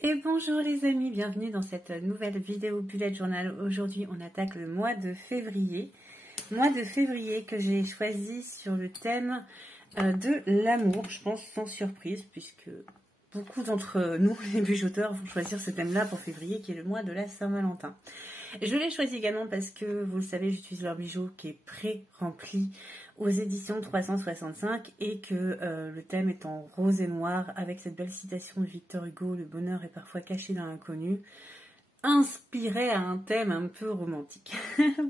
Et bonjour les amis, bienvenue dans cette nouvelle vidéo bullet journal. Aujourd'hui on attaque le mois de février. Mois de février que j'ai choisi sur le thème de l'amour, je pense sans surprise, puisque beaucoup d'entre nous, les bijoteurs, vont choisir ce thème-là pour février, qui est le mois de la Saint-Valentin. Je l'ai choisi également parce que, vous le savez, j'utilise leur bijou qui est pré-rempli aux éditions 365 et que le thème est en rose et noir avec cette belle citation de Victor Hugo, le bonheur est parfois caché dans l'inconnu, inspiré à un thème un peu romantique.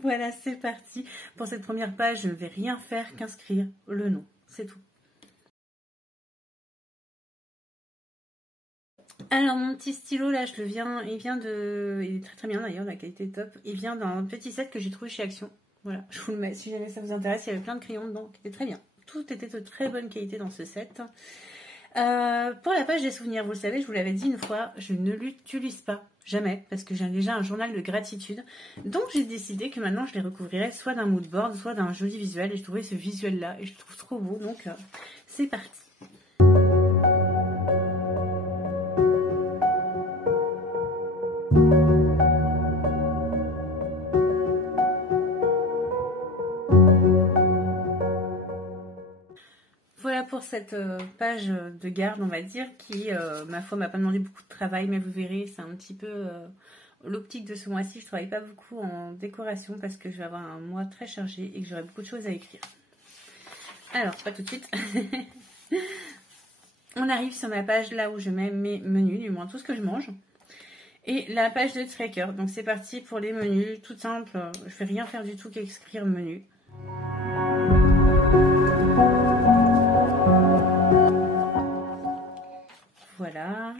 Voilà, c'est parti. Pour cette première page, je ne vais rien faire qu'inscrire le nom, c'est tout. Alors mon petit stylo là, il est très très bien d'ailleurs, la qualité est top. Il vient d'un petit set que j'ai trouvé chez Action. Voilà, je vous le mets si jamais ça vous intéresse. Il y avait plein de crayons dedans, qui étaient très bien. Tout était de très bonne qualité dans ce set. Pour la page des souvenirs, vous le savez, je vous l'avais dit une fois, je ne l'utilise pas, jamais, parce que j'ai déjà un journal de gratitude. Donc j'ai décidé que maintenant je les recouvrirais soit d'un mood board, soit d'un joli visuel. Et je trouvais ce visuel là, et je le trouve trop beau, donc c'est parti. Voilà pour cette page de garde, on va dire, qui, ma foi, m'a pas demandé beaucoup de travail, mais vous verrez, c'est un petit peu l'optique de ce mois-ci. Je travaille pas beaucoup en décoration parce que je vais avoir un mois très chargé et que j'aurai beaucoup de choses à écrire. Alors, pas tout de suite. On arrive sur ma page là où je mets mes menus, du moins tout ce que je mange. Et la page de tracker. Donc c'est parti pour les menus, tout simple. Je vais rien faire du tout qu'écrire menu. Voilà.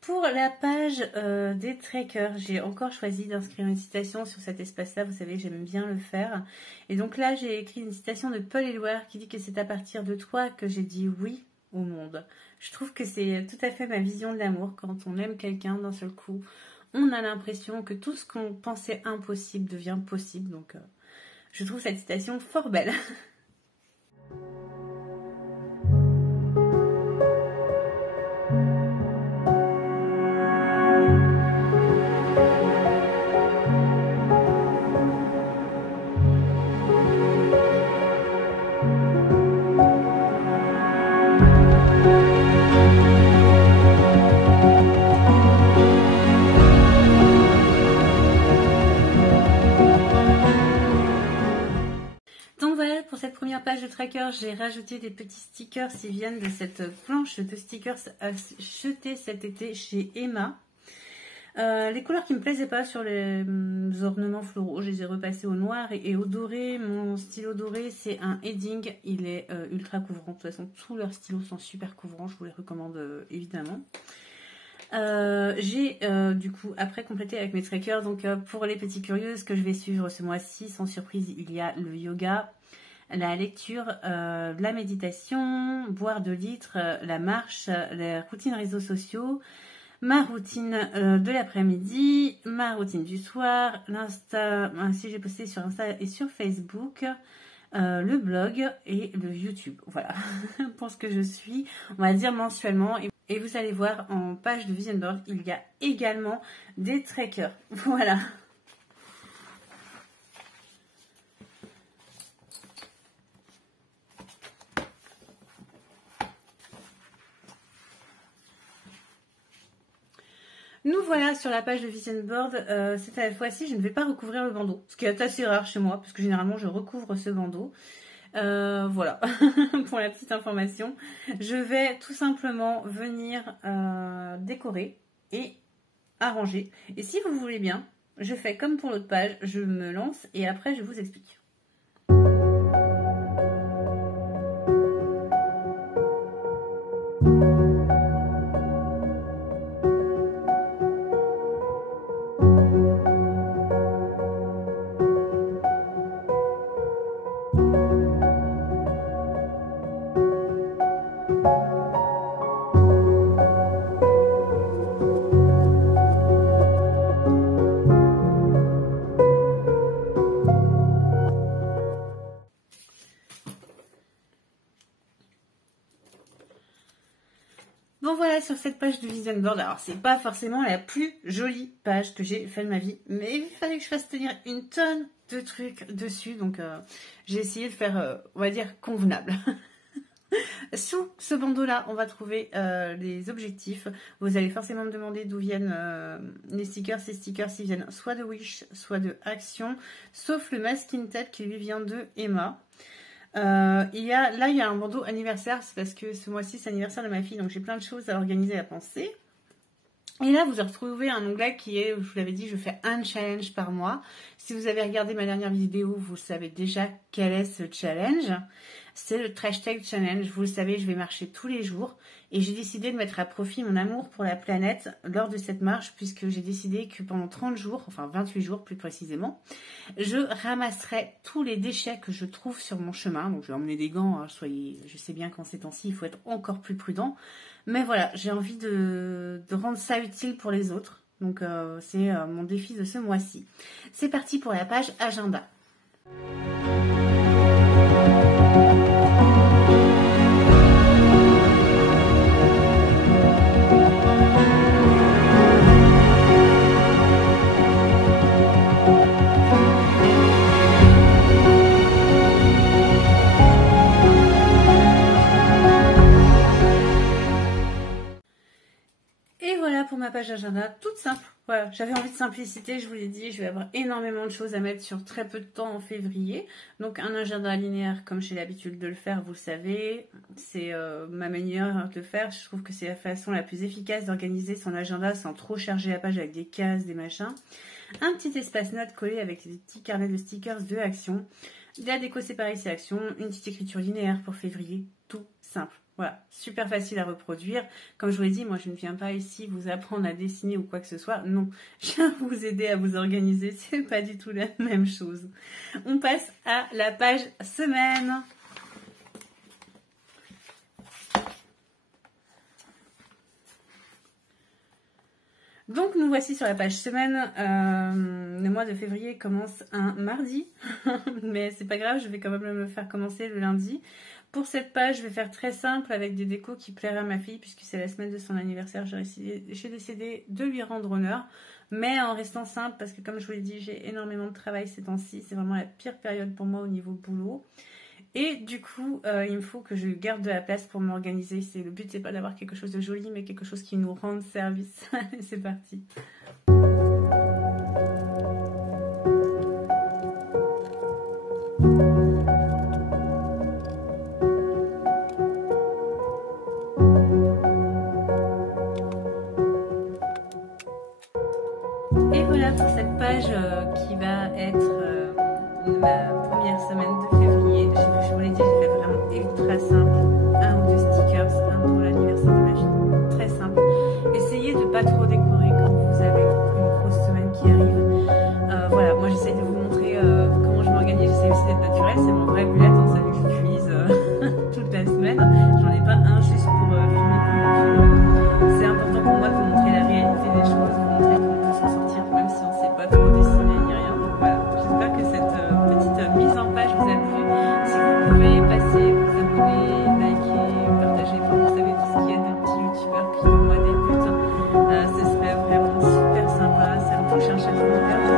Pour la page des trackers, j'ai encore choisi d'inscrire une citation sur cet espace-là. Vous savez, j'aime bien le faire. Et donc là, j'ai écrit une citation de Paul Éluard qui dit que c'est à partir de toi que j'ai dit oui au monde. Je trouve que c'est tout à fait ma vision de l'amour. Quand on aime quelqu'un, d'un seul coup, on a l'impression que tout ce qu'on pensait impossible devient possible. Donc, je trouve cette citation fort belle. Pour cette première page de tracker, j'ai rajouté des petits stickers qui viennent de cette planche de stickers achetée cet été chez Emma. Les couleurs qui me plaisaient pas sur les ornements floraux, je les ai repassés au noir et au doré. Mon stylo doré, c'est un Edding, il est ultra couvrant. De toute façon, tous leurs stylos sont super couvrants, je vous les recommande évidemment. J'ai du coup après complété avec mes trackers. Donc pour les petits curieuses que je vais suivre ce mois-ci, sans surprise, il y a le yoga, la lecture, la méditation, boire 2 litres, la marche, les routines réseaux sociaux, ma routine de l'après-midi, ma routine du soir, l'Insta, si j'ai posté sur Insta et sur Facebook, le blog et le YouTube. Voilà pour ce que je suis, on va dire mensuellement. Et vous allez voir en page de vision board, il y a également des trackers. Voilà. Nous voilà sur la page de vision board. Cette fois-ci, je ne vais pas recouvrir le bandeau, ce qui est assez rare chez moi, parce que généralement, je recouvre ce bandeau. Voilà, pour la petite information. Je vais tout simplement venir décorer et arranger. Et si vous voulez bien, je fais comme pour l'autre page, je me lance et après, je vous explique. sur cette page de vision board. Alors, c'est pas forcément la plus jolie page que j'ai faite de ma vie, mais il fallait que je fasse tenir une tonne de trucs dessus. Donc, j'ai essayé de faire, on va dire, convenable. Sous ce bandeau-là, on va trouver les objectifs. Vous allez forcément me demander d'où viennent les stickers. Ces stickers, ils viennent soit de Wish, soit de Action, sauf le masking tape qui lui vient de Emma. Il y a un bandeau anniversaire, c'est parce que ce mois-ci c'est l'anniversaire de ma fille, donc j'ai plein de choses à organiser, à penser. Et là, vous retrouvez un onglet qui est, je vous l'avais dit, je fais un challenge par mois. Si vous avez regardé ma dernière vidéo, vous savez déjà quel est ce challenge. C'est le Trash Tag Challenge. Vous le savez, je vais marcher tous les jours. Et j'ai décidé de mettre à profit mon amour pour la planète lors de cette marche, puisque j'ai décidé que pendant 30 jours, enfin 28 jours plus précisément, je ramasserai tous les déchets que je trouve sur mon chemin. Donc je vais emmener des gants, hein, je sais bien qu'en ces temps-ci, il faut être encore plus prudent. Mais voilà, j'ai envie de rendre ça utile pour les autres. Donc c'est mon défi de ce mois-ci. C'est parti pour la page agenda. Pour ma page agenda, toute simple. Voilà, j'avais envie de simplicité, je vous l'ai dit, je vais avoir énormément de choses à mettre sur très peu de temps en février. Donc un agenda linéaire comme j'ai l'habitude de le faire, vous le savez, c'est ma manière de le faire. Je trouve que c'est la façon la plus efficace d'organiser son agenda sans trop charger la page avec des cases, des machins. Un petit espace note collé avec des petits carnets de stickers de Action. De la déco séparée, c'est Action. Une petite écriture linéaire pour février, tout simple. Voilà, super facile à reproduire. Comme je vous l'ai dit, moi je ne viens pas ici vous apprendre à dessiner ou quoi que ce soit. Non, je viens vous aider à vous organiser. C'est pas du tout la même chose. On passe à la page semaine. Donc nous voici sur la page semaine. Le mois de février commence un mardi, mais c'est pas grave, je vais quand même le faire commencer le lundi. Pour cette page, je vais faire très simple avec des décos qui plairaient à ma fille, puisque c'est la semaine de son anniversaire. J'ai décidé de lui rendre honneur, mais en restant simple, parce que comme je vous l'ai dit, j'ai énormément de travail ces temps-ci. C'est vraiment la pire période pour moi au niveau boulot. Et du coup, il me faut que je garde de la place pour m'organiser. Le but, c'est pas d'avoir quelque chose de joli, mais quelque chose qui nous rende service. C'est parti. Et voilà pour cette page qui va être ma première semaine de février. Je vous l'ai dit, j'ai fait vraiment ultra simple. Un ou deux stickers, un pour l'anniversaire de ma fille. Très simple. Essayez de pas trop décorer quand vous avez une grosse semaine qui arrive. Voilà, moi j'essaie de vous montrer comment je m'organise. J'essaie aussi d'être naturelle. C'est mon vrai bullet, hein, ça que j'utilise toute la semaine. J'en ai pas un juste pour filmer plus long. C'est important pour moi de vous montrer la réalité des choses, vous montrer comment on peut s'en sortir, même si on ne sait pas trop dessiner ni rien. Donc voilà, j'espère que cette petite mise en page vous a plu. Si vous pouvez passer, vous abonner, liker, partager, enfin vous savez tout ce qu'il y a de petits youtubeurs qui comme moi débutent, ce serait vraiment super sympa, ça me touche un chaque fois.